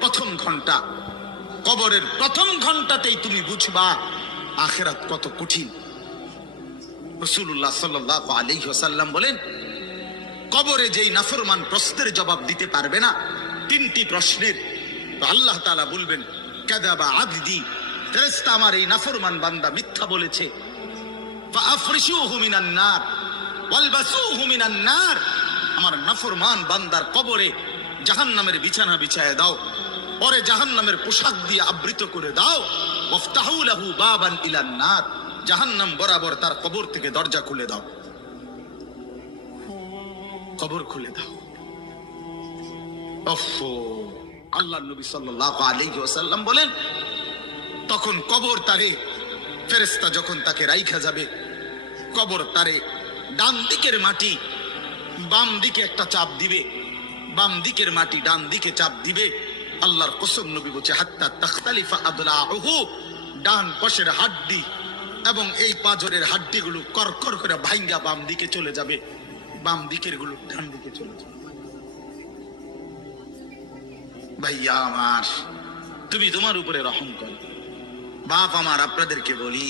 প্রথম ঘন্টা, কবরের প্রথম ঘন্টাতেই তুমি বুঝবা আখিরাত কত কঠিন। রাসূলুল্লাহ সাল্লাল্লাহু আলাইহি ওয়াসাল্লাম বলেন, কবরে যেই নাফরমান প্রশ্নের জবাব দিতে পারবে না, তিনটি প্রশ্নের, তো আল্লাহ তাআলা বলবেন কাযাবা আবদি, ফেরেশতা আমার এই নাফরমান বান্দা মিথ্যা বলেছে। ফাআফরিশুহু মিনান নার ওয়ালবাসুহু মিনান নার, আমার নাফরমান বান্দার কবরে জাহান্নামের বিছানা বিছায় দাও, পরে জাহান্নামের পোশাক দিয়ে আবৃত করে দাও। ওয়াফতাহু লাহু বাবান ইলান নার, জাহান্নাম বরাবর তার কবর থেকে দরজা খুলে দাও, কবর খুলে দাও। আল্লাহর নবী সাল্লাল্লাহু আলাইহি ওয়াসাল্লাম বলেন, তখন কবর তারে, ফেরেশতা যখন তাকে রাইখা যাবে, কবর তারে ডান দিকের মাটি বাম দিকে একটা চাপ দিবে, বাম দিকের মাটি ডান দিকে চাপ দিবে। আল্লাহর কসম, নবী বলছে হাত্তা তাখতালিফা আদলাহু, ডান পাশের হাড্ডি এবং এই পাঁজরের হাড্ডিগুলো করকর করে ভাঙ্গা বাম দিকে চলে যাবে, বাম দিকের গুলো ডান দিকে চলে যাবে। ভাইয়া আমার, তুমি তোমার উপরে রহম করো। বাপ আমার, আপনাদেরকে বলি,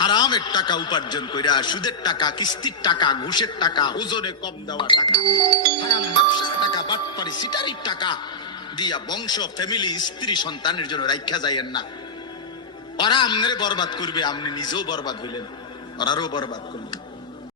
হারামের টাকা উপার্জন কইরা, সুদের টাকা, কিস্তির টাকা, ঘুষের টাকা, ওজনে কম দেওয়া টাকা, হারাম ব্যবসার টাকা, বাটপারি সিটারির টাকা দিয়া বংশ, ফ্যামিলি, স্ত্রী, সন্তানের জন্য রাইখা যাইয়েন না। ওরা আমনে বরবাদ করবে, আপনি নিজেও বরবাদ হইলেন, ওরারও বরবাদ করলেন।